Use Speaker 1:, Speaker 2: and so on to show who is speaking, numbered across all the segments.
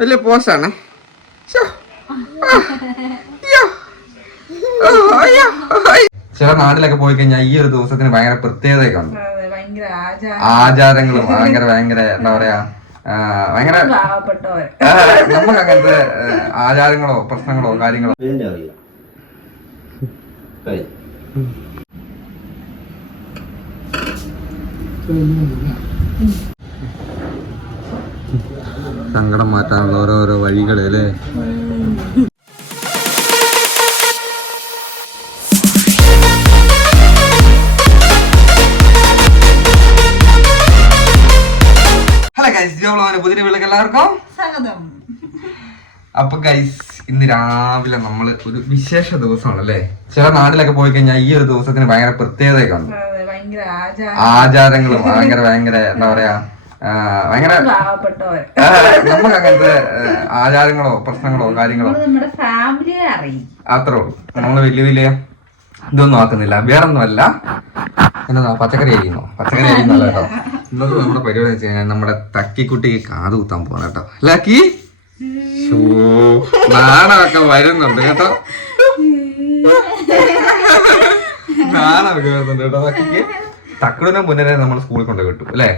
Speaker 1: വലിയ പോസാണ് ചില നാട്ടിലൊക്കെ പോയി കഴിഞ്ഞാൽ ഈ ഒരു ദിവസത്തിന് ഭയങ്കര പ്രത്യേകതയൊക്കെ ഉണ്ട് ആചാരങ്ങളും ഭയങ്കര ഭയങ്കര എന്താ പറയാ ഭയങ്കര നമുക്ക് അങ്ങനത്തെ ആചാരങ്ങളോ പ്രശ്നങ്ങളോ കാര്യങ്ങളോ
Speaker 2: കഴി.
Speaker 1: സങ്കടം മാറ്റാനുള്ള ഓരോരോ വഴികൾ അല്ലേ? പുതിയ വീട്ടിലേക്ക് എല്ലാവർക്കും.
Speaker 3: സ്വാഗതം.
Speaker 1: അപ്പൊ ഗൈസ് ഇന്ന് രാവിലെ നമ്മൾ ഒരു വിശേഷ ദിവസമാണ് അല്ലേ ചില നാട്ടിലൊക്കെ പോയി കഴിഞ്ഞാൽ ഈ ഒരു ദിവസത്തിന് ഭയങ്കര പ്രത്യേകതയൊക്കെ ഉണ്ട്. ആചാരങ്ങളും ഭയങ്കര ഭയങ്കര എന്താ പറയാ ഭയങ്കര നമുക്ക് അങ്ങനത്തെ ആചാരങ്ങളോ പ്രശ്നങ്ങളോ കാര്യങ്ങളോ അത്രേ ഉള്ളൂ. നമ്മൾ വലിയ വലിയ ഇതൊന്നും ആക്കുന്നില്ല. വേറൊന്നുമല്ല. എന്നതാ പച്ചക്കറി അരിയുന്നോ പച്ചക്കറി അരിയുന്നല്ല കേട്ടോ? ഇന്നത്തെ നമ്മുടെ പരിപാടി വെച്ച് കഴിഞ്ഞാൽ നമ്മുടെ തക്കിക്കുട്ടിക്ക് കാത് കുത്താൻ പോകണം കേട്ടോ. ലക്കി നാണമൊക്കെ വരുന്നുണ്ട് കേട്ടോ. നാണമൊക്കെ വരുന്നുണ്ട് കേട്ടോ തക്കിക്ക് തക്കുടിനെ മുന്നേ നമ്മൾ സ്കൂളിൽ കൊണ്ട് കിട്ടും അല്ലേ?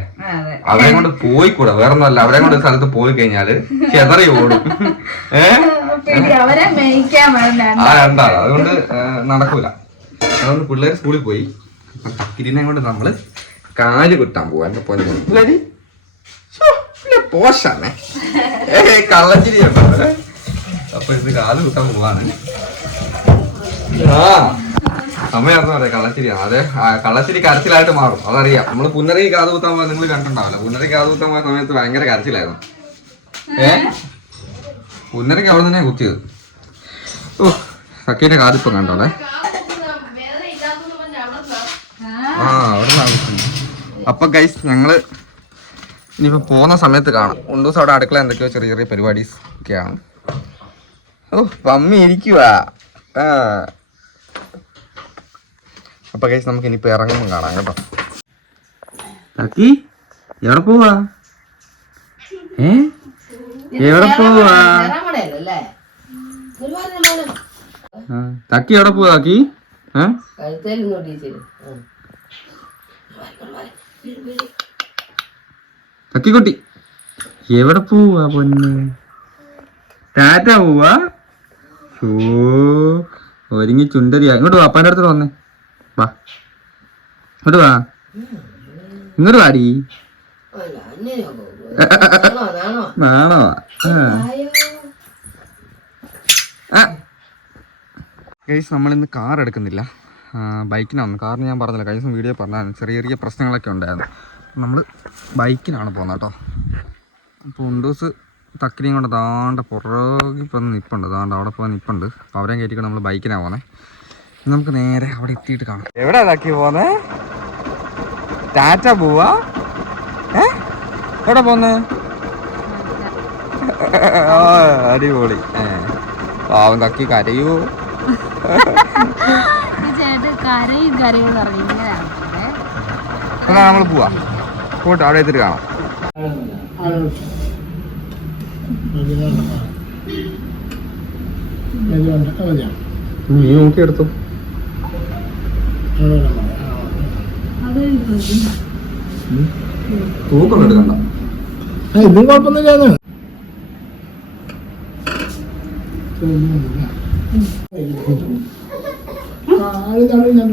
Speaker 1: അവരെ കൊണ്ട് പോയി കൂടെ വേറെ ഒന്നല്ല അവരെ കൊണ്ട് സ്ഥലത്ത് പോയി കഴിഞ്ഞാൽ ചെതറി ഓടും. ഏഹ് ആ രണ്ടാൾ അതുകൊണ്ട് നടക്കൂല. അതുകൊണ്ട് പിള്ളേർ സ്കൂളിൽ പോയി. തക്കിരിനെ കൊണ്ട് നമ്മൾ കാൽ കുത്താൻ പോവാ. എന്റെ പൊന്നു. ഏ കള്ളച്ചിരി അപ്പൊ ഇത് കാൽ കുത്താൻ പോവാണ്. ആ. സമയമായിരുന്നു പറയാം കള്ളത്തിരി അതെ കള്ളത്തിരി കരച്ചിലായിട്ട് മാറും. അതറിയാം. നമ്മൾ പുന്നരക്ക് കാത് കുത്താൻ പോയാൽ നിങ്ങൾ കണ്ടിട്ടുണ്ടാവില്ല. പുന്നരക്ക് കാത് കുത്താൻ പോയ സമയത്ത് ഭയങ്കര കരച്ചിലായിരുന്നു. ഏ? പുന്നരക്ക് അവിടെ തന്നെ കുത്തിയത്. ഓ സക്കീന്റെ കാതിപ്പം കണ്ടോളെ ആ അവിടെ അപ്പൊ ഗൈസ് ഞങ്ങൾ ഇനിയിപ്പോ പോകുന്ന സമയത്ത് കാണാം. ഉണ്ട് ദിവസം അവിടെ അടുക്കള എന്തൊക്കെയോ ചെറിയ ചെറിയ പരിപാടീസ് ഒക്കെയാണ് ഓ പമ്മി ഇരിക്കുവാ. ആ. അപ്പൊ കേസ് നമുക്ക് ഇനിയിപ്പോ ഇറങ്ങുമ്പോൾ കാണാം കേട്ടോ. കാക്കി എവിടെ പോവാ? ഏ? എവിടെ പോവാ? ആ, തക്കി എവിടെ പോവാ കാക്കി? കക്കിക്കുട്ടി തക്കിക്കുട്ടി എവിടെ പോവാ പൊന്ന്? ടാറ്റ പോവാ? ഓ ഒരുങ്ങി ചുണ്ടരിയാ. ഇങ്ങോട്ട് വാ അപ്പാന്റെ അടുത്ത് വന്നേ. വാ. ഇങ്ങോട്ട് വാ. ഇങ്ങോട്ട് വാടി. നാണോ ഗൈസ് നമ്മളിന്ന് കാർ എടുക്കുന്നില്ല. ബൈക്കിനാണ്. കാറിന് ഞാൻ പറഞ്ഞില്ല. കഴിഞ്ഞ ദിവസം വീഡിയോ പറഞ്ഞായിരുന്നു. ചെറിയ ചെറിയ പ്രശ്നങ്ങളൊക്കെ ഉണ്ടായിരുന്നു. നമ്മൾ ബൈക്കിനാണ് പോകുന്നത് കേട്ടോ. അപ്പോൾ ഉണ്ടൂസ് തക്കിനെയും കൊണ്ട് താണ്ട പുറകിൽ പോകുന്ന നിപ്പുണ്ട്. താണ്ട അവിടെ പോകാൻ നിപ്പുണ്ട്. അപ്പോൾ അവരെ കയറ്റിക്കൊണ്ട് നമ്മൾ ബൈക്കിനാണ് പോകുന്നത് നമുക്ക് നേരെ അവിടെ എത്തിയിട്ട് കാണാം. എവിടെ ഇതാക്കി പോന്നെ? ടാറ്റ പോവാ? ഏ? എവിടെ പോന്നെ? അടിപൊളി. പാവം കക്കി കരയൂ. നമ്മൾ പോവാ. പോട്ടെ അവിടെ എത്തിയിട്ട് കാണാം. നീ നോക്കി എടുത്തു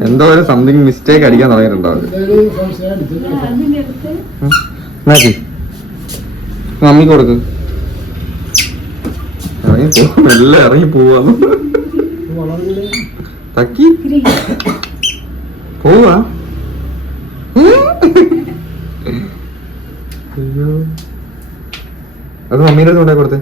Speaker 1: എന്തോ ഒരു സംതിങ് മിസ്റ്റേക്ക് അടിക്കാൻ തുടങ്ങിയിട്ടുണ്ടോ നോക്കി കൊടുക്ക് ഇറങ്ങി പോവാ മെല്ലെ ഇറങ്ങി പോവാ തക്കി പോവാ. അയ്യോ. അത് മമ്മീന്റെ അടുത്ത് കൊണ്ടേ കൊടുത്തേ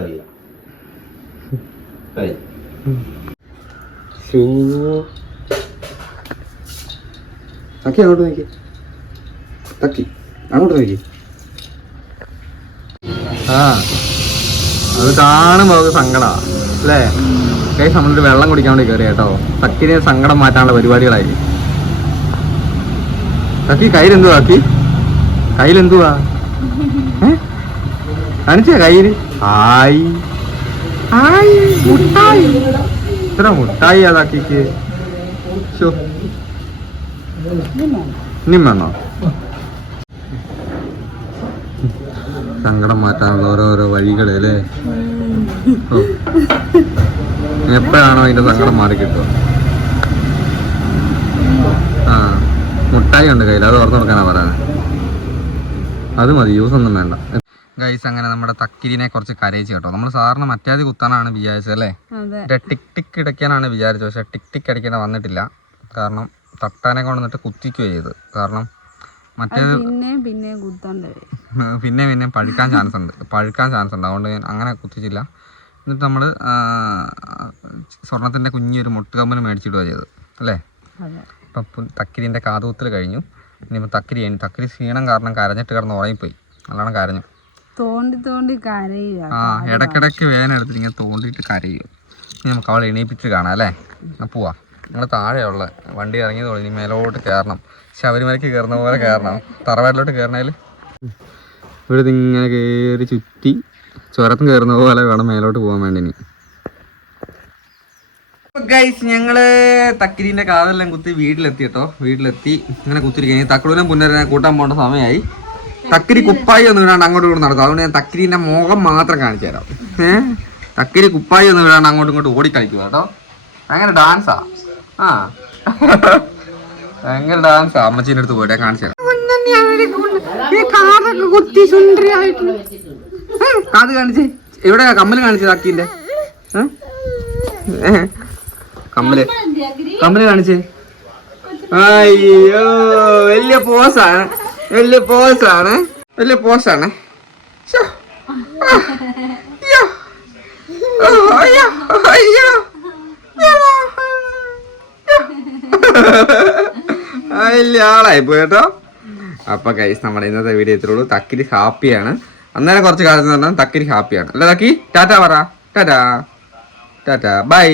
Speaker 2: അറിയില്ല. കഴി
Speaker 1: തക്കി അങ്ങോട്ട് നോക്കി. തക്കി. അങ്ങോട്ട് നോക്കി. ആ. അത് കാണുമ്പോ നമുക്ക് സങ്കടാ. അല്ലേ? കൈ നമ്മളിട്ട് വെള്ളം കുടിക്കാൻ വേണ്ടി കയറി കേട്ടോ. തക്കിനെ സങ്കടം മാറ്റാനുള്ള പരിപാടികളായി തക്കി കയ്യിലെന്തുവാ തക്കി? കയ്യിലെന്തുവാ? ഏ? കാണിച്ചേ കയ്യിൽ. ഹായ്. മുട്ടായി. ഇത്ര മുട്ടായി അതാക്കിക്ക് വേണോ? സങ്കടം മാറ്റാനുള്ള ഓരോരോ വഴികൾ അല്ലേ. എപ്പോഴാണോ അതിന്റെ സങ്കടം മാറി കിട്ടുക? ആ മുട്ടായി ഉണ്ട് കയ്യിൽ അത് ഓർത്ത് കൊടുക്കാനാ പറയുന്നത് അത് മതി യൂസ് ഒന്നും വേണ്ട. ഗൈസ് അങ്ങനെ നമ്മുടെ തക്കിരിനെ കുറച്ച് കരയിച്ച് കേട്ടോ. നമ്മൾ സാറിന് മറ്റേത് കുത്താനാണ് വിചാരിച്ചത് അല്ലേ? മറ്റേ ടിക് ടിക് ഇടയ്ക്കാനാണ് വിചാരിച്ചത്. പക്ഷെ ടിക് ടിക് അടിക്കാൻ വന്നിട്ടില്ല. കാരണം തട്ടാനെ കൊണ്ടുവന്നിട്ട് കുത്തിക്കുക ചെയ്ത്. കാരണം മറ്റേത്
Speaker 3: പിന്നെ പിന്നെ
Speaker 1: പിന്നെ പഴുക്കാൻ ചാൻസ് ഉണ്ട്. പഴുക്കാൻ ചാൻസ് ഉണ്ട്. അതുകൊണ്ട് ഞാൻ അങ്ങനെ കുത്തിച്ചില്ല. എന്നിട്ട് നമ്മൾ സ്വർണത്തിന്റെ കുഞ്ഞൊരു മുട്ടുകമ്പന് മേടിച്ചിടുക ചെയ്തത്. അല്ലേ? അപ്പം തക്കിരിന്റെ തക്കിരിന്റെ കാതൂത്തിൽ കഴിഞ്ഞു. ഇനിയിപ്പോൾ തക്കിരി കഴിഞ്ഞു തക്കിരി ക്ഷീണം കാരണം കരഞ്ഞിട്ട് കിടന്ന് ഉറങ്ങിപ്പോയി. നല്ലോണം കരഞ്ഞു.
Speaker 3: തോണ്ടി തോണ്ടി കരയുക
Speaker 1: ആ ഇടക്കിടക്ക് വേദന എടുത്തിട്ട് ഇങ്ങനെ തോണ്ടിയിട്ട് കരയും ഇനി നമുക്ക് അവളെ എണീപ്പിച്ച് കാണാം അല്ലേ? പോവാ. നിങ്ങൾ താഴെയുള്ള വണ്ടി ഇറങ്ങിയതോളൂ ഇനി മേലോട്ട് കയറണം. ശബരിമലയ്ക്ക് കയറുന്ന പോലെ കയറണം. തറവാട്ടിലോട്ട് കയറണേൽ ഇവിടെ ഇങ്ങനെ കയറി ചുറ്റി ചുരത്തും കയറുന്ന പോലെ വേണം മേലോട്ട് പോകാൻ വേണ്ടി ഇനി. ഗൈസ് ഞങ്ങൾ തക്കിരിന്റെ കാതെല്ലാം കുത്തി വീട്ടിലെത്തി കേട്ടോ. വീട്ടിലെത്തി ഇങ്ങനെ കുത്തിരിക്കുക തക്കടൂരം പുന്നരനെ കൂട്ടാൻ പോകേണ്ട സമയമായി. തക്കിരി കുപ്പായി ഒന്നും ഇടാണ്ട് അങ്ങോട്ടും ഇങ്ങോട്ട് നടക്കും. അതുകൊണ്ട് ഞാൻ തക്കിരിന്റെ മുഖം മാത്രം കാണിച്ചു തരാം. ഏഹ് തക്കിരി കുപ്പായി ഒന്നും ഇടാണ്ട് അങ്ങോട്ടും ഇങ്ങോട്ടും ഓടിക്കളിക്കുക കേട്ടോ. അങ്ങനെ ഡാൻസാ ആ. ഭയങ്കര ഡാൻസാ അമ്മച്ചീന്റെ അടുത്ത് പോയിട്ട് കാണിച്ചു തരാം. കാത് കാണിച്ചേ. എവിടെ കമ്മൽ കാണിച്ചു തക്കിന്റെ കമ്മൽ. കമ്മൽ കാണിച്ചേ. അയ്യോ വലിയ പോസാണ് വലിയ പോസാണ് വലിയ പോസാണ്. വലിയ ആളായി പോയി കേട്ടോ. അപ്പൊ കൈസ് നമ്മുടെ ഇന്നത്തെ വീഡിയോ ഇത്രയുള്ളൂ തക്കിരി ഹാപ്പിയാണ്. അന്നേരം കുറച്ച് കാലത്ത് പറഞ്ഞാൽ തക്കിരി ഹാപ്പിയാണ്. അല്ല തക്കി? ടാറ്റ പറ. ടാറ്റാ. ടാറ്റാ. ബൈ.